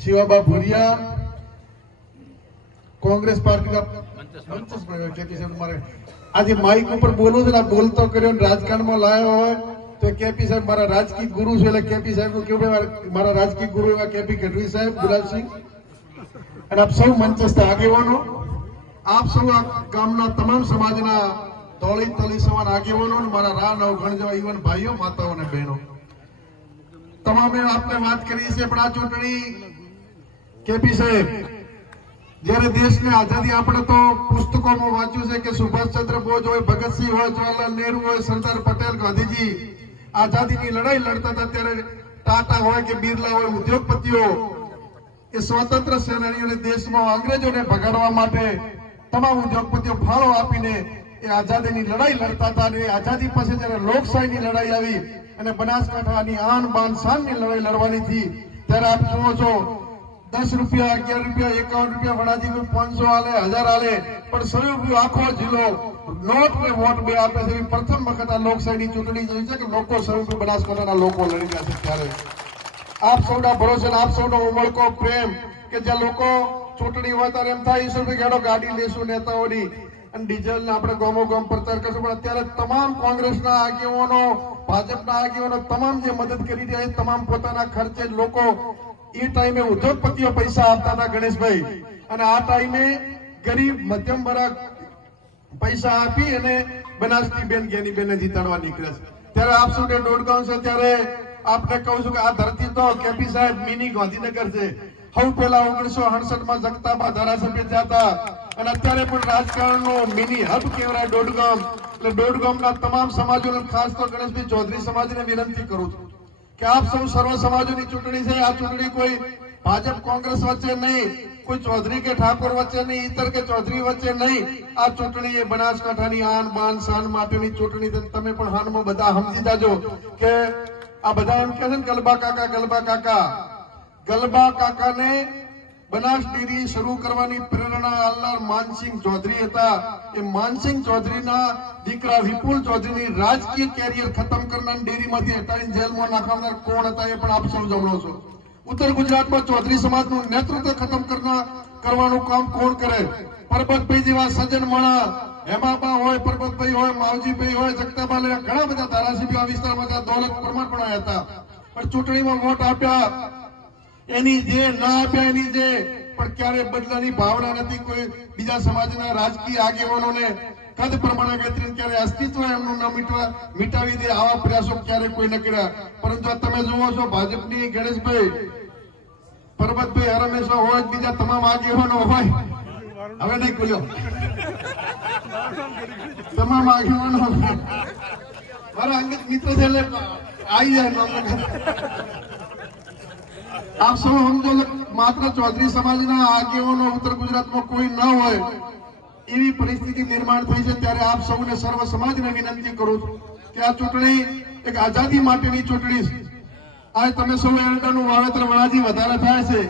શિવાબા ભુરિયા કોંગ્રેસ પાર્ટીના મંચસ્થ કેપી સાહેબ મારે આજે માઇક ઉપર બોલું છું ને બોલતો કર્યો રાજકારણમાં લાવ્યો હોય તો કેપી સાહેબ મારા રાજકીય ગુરુ છે એટલે કેપી સાહેબ કેવું મારા રાજકીય ગુરુ એવા કેપી ગઢવી સાહેબ ગુલાબસિંહ અને આપ સૌ મંચસ્થ આગેવાનો આપ સૌ આ ગામના તમામ સમાજના તોળી તલી સમાન આગેવાનો અને મારા રા નવગણ જેવા યુવાન ભાઈઓ માતાઓ અને બહેનો તમામે આપણે વાત કરી છે પણ આ ચૂંટણી કેપી સાહેબ જ્યારે દેશને આઝાદી આપણે તો પુસ્તકોમાં વાંચ્યું છે કે સુભાષચંદ્ર બોઝ હોય ભગતસિંહ હોય જવાહરલાલ નહેરુ હોય સરદાર પટેલ ગાંધીજી આઝાદીની લડાઈ લડતા હતા ત્યારે ટાટા હોય કે બિરલા હોય ઉદ્યોગપતિઓ એ સ્વતંત્ર સેનાનીઓને દેશમાં અંગ્રેજોને ભગાડવા માટે તમામ ઉદ્યોગપતિઓ ફાળો આપીને એ આઝાદીની લડાઈ લડતા હતા અને આઝાદી પછી જયારે લોકશાહીની લડાઈ આવી અને બનાસકાંઠાની આન બાન શાનની લડાઈ લડવાની હતી ત્યારે આપ જુઓ છો 10 રૂપિયા 11 રૂપિયા 51 રૂપિયા વડાજી 500 આલે 1000 આલે પણ સૌ આખો જિલ્લો નોટ ને વોટ બે આપે છે પ્રથમ વખત આ લોકશાહીની ચૂંટણી જોઈ છે કે લોકો સૌ બનાસકાંઠાના લોકો લડી રહ્યા છે ત્યારે આપ સૌના ભરોસે આપ સૌનો ઉમળકો પ્રેમ કે જ્યાં લોકો ચૂંટણી હોય ત્યારે એમ થાય ઈશ્વર ભાઈ ગાડી લેશું નેતાઓની અને ડીઝલ ને આપણે ગામો ગામ પ્રચાર કરશું પણ અત્યારે તમામ કોંગ્રેસના આગેવાનો ભાજપના આગેવાનો તમામ જે મદદ કરી રહ્યા છે તમામ પોતાના ખર્ચે લોકો એ ટાઈમે ઉદ્યોગપતિઓ પૈસા આપતા હતા ગણેશભાઈ અને આ ટાઈમે ગરીબ મધ્યમ વર્ગ પૈસા આપી અને બનાસની બેન ગેની બેન જીતાડવા નીકળે છે ત્યારે આપ સૌને દોડગામ છે ત્યારે આપને કહું છું કે આ ધરતી તો કેપી સાહેબ મિની ગાંધીનગર છે હવે પેલા 1968 માં જગતાબા ધારાસભ્ય થયા હતા અને અત્યારે પણ રાજકારણનો મિની હબ કહેવાય દોડગામ એટલે દોડગામના તમામ સમાજોને ખાસ તો ગણેશભાઈ ચૌધરી સમાજને વિનંતી કરું છું કે આપ સૌ સર્વ સમાજોની ચૂંટણી છે આ ચૂંટણી કોઈ ભાજપ કોંગ્રેસ વચ્ચે નહીં કોઈ ચૌધરી કે ઠાકોર વચ્ચે નહીં ઈતર કે ચૌધરી વચ્ચે નહીં આ ચૂંટણી એ બનાસકાંઠાની આન બાન શાન માટેની ચૂંટણી છે તમે પણ હાનમાં બધા સમજી જાજો કે આ બધા એમ કહે છે ને ગલબા કાકાને બનાસ ડેરી શરૂ કરવાની પ્રેરણા આલનાર માનસિંહ ચૌધરી હતા એ માનસિંહ ચૌધરીના દીકરા વિપુલ ચૌધરીની રાજકીય કેરિયર ખતમ કરનાર ડેરીમાંથી હટાવીને જેલમાં નાખનાર કોણ હતા એ પણ આપ સૌ જાણો છો ઉત્તર ગુજરાતમાં ચૌધરી સમાજનું નેતૃત્વ ખતમ કરવાનું કામ કોણ કરે પરબતભાઈ જેવા સજ્જન માણા હેમાબા હોય પરબતભાઈ હોય માવજીભાઈ હોય જગતાબા ઘણા બધા ધારાસભ્યો આ વિસ્તારમાં દોલત પ્રમાણ પણ હતા પણ ચૂંટણીમાં વોટ આપ્યા એની જે ના આપ્યા એની જે પણ ક્યારે બદલાની ભાવના નથી કોઈ બીજા સમાજના રાજકીય આગેવાનોને કદ પ્રમાણે વેતરીને ક્યારે અસ્તિત્વ એમનું નામ મિટાવી દે આવા પ્રયાસો ક્યારે કોઈ ન કર્યા પરંતુ તમે જુઓ છો ભાજપની ગણેશભાઈ પરબતભાઈ હરમેશા હોય બીજા તમામ આગેવાનો હોય હવે નહીં ખુલ્યો તમામ આગેવાનો મારા અંગત મિત્રો છે એટલે આવી જાય આપ સૌ સમજો માત્ર ચૌધરી સમાજના આગેવાનો ઉત્તર ગુજરાતમાં કોઈ ન હોય એવી પરિસ્થિતિ નિર્માણ થઈ છે ત્યારે આપ સૌને સર્વ સમાજને વિનંતી કરું છું કે આ ચૂંટણી એક આઝાદી માટેની ચૂંટણી છે આ તમે સૌ એરંડાનું વાવેતર વણાજી વધારે થાય છે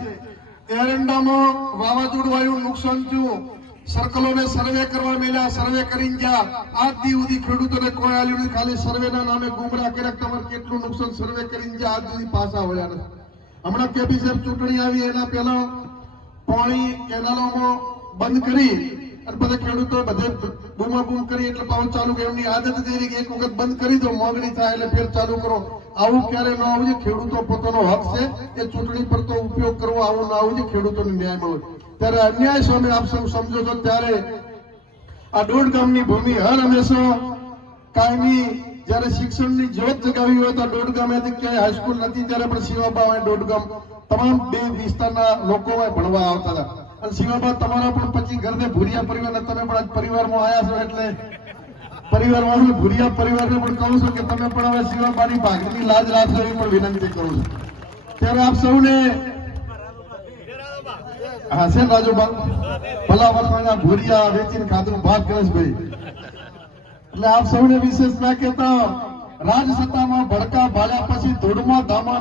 એરંડામાં વાવાઝોડું આવ્યું નુકસાન થયું સર્કલોને સર્વે કરવા મળ્યા સર્વે કરીને ગયા આજ દી સુધી ખેડૂતોને કોઈ આલ્યું નથી ખાલી સર્વેના નામે ગુમરાહ કર્યા તમારે કેટલું નુકસાન સર્વે કરીને ગયા આજ સુધી પાછા વળ્યા નથી હમણાં કેપી સાહેબ ચૂંટણી આવી એના પહેલા પાણી કેનાલોમાં બંધ કરી અને બધા ખેડૂતો બધે બૂમાબૂમ કરી એટલે પાવર ચાલુ કરી એમની આદત જ એવી કે એક વખત બંધ કરી દો મોંઘણી થાય એટલે ફેર ચાલુ કરો આવું ક્યારે ન આવવું જોઈએ ખેડૂતો પોતાનો હક છે એ ચૂંટણી પર તો ઉપયોગ કરવો આવું ના આવવું જોઈએ ખેડૂતોને ન્યાય મળે ત્યારે અન્યાય સામે આપ સૌ સમજો છો ત્યારે આ દોડગામની ભૂમિ હર હંમેશા કાયમી જયારે શિક્ષણની જ્યોત જગાવી હોય તો દોડગામેથી ક્યાંય હાઈસ્કૂલ નથી ત્યારે પણ શિવાબા હોય દોડગામ તમામ બે વિસ્તારના લોકો ભણવા આવતા હતા અને શિવાબા તમારા પણ પછી ઘરને ભૂરિયા પરિવાર તમે પણ આજ પરિવારમાં આવ્યા છો એટલે પરિવારમાં ભૂરિયા પરિવારને પણ કહું છું કે તમે પણ હવે શિવાબાની ભાગની લાજ રાખશો એવી પણ વિનંતી કરું છું ત્યારે આપ સૌને હા છે રાજુબા ભલા વરસાદના ભૂરિયા વેચીને ખાધું ભાત ગણેશભાઈ એટલે આપ સૌને વિશેષ ના કહેતા રાજસત્તામાં ભડકા ભાળ્યા પછી ધૂળમાં ધામા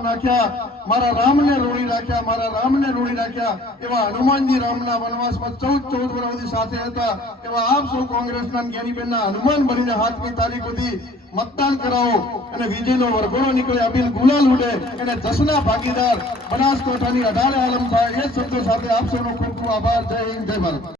નાખ્યા મારા રામને રોડી રાખ્યા એવા હનુમાનજી રામના વનવાસમાં 14 વર્ષ સુધી સાથે હતા એવા આપ સૌ કોંગ્રેસના જ્ઞાનીબેનના હનુમાન બનીને 7મી તારીખ સુધી મતદાન કરાવો અને વિજયનો વરઘોડો નીકળે, અબીલ ગુલાલ ઉડે અને જશના ભાગીદાર બનાસકાંઠાની 18 આલમ થાય. એ શબ્દો સાથે આપ સૌનો ખૂબ ખૂબ આભાર. જય હિન્દ, જય ભારત.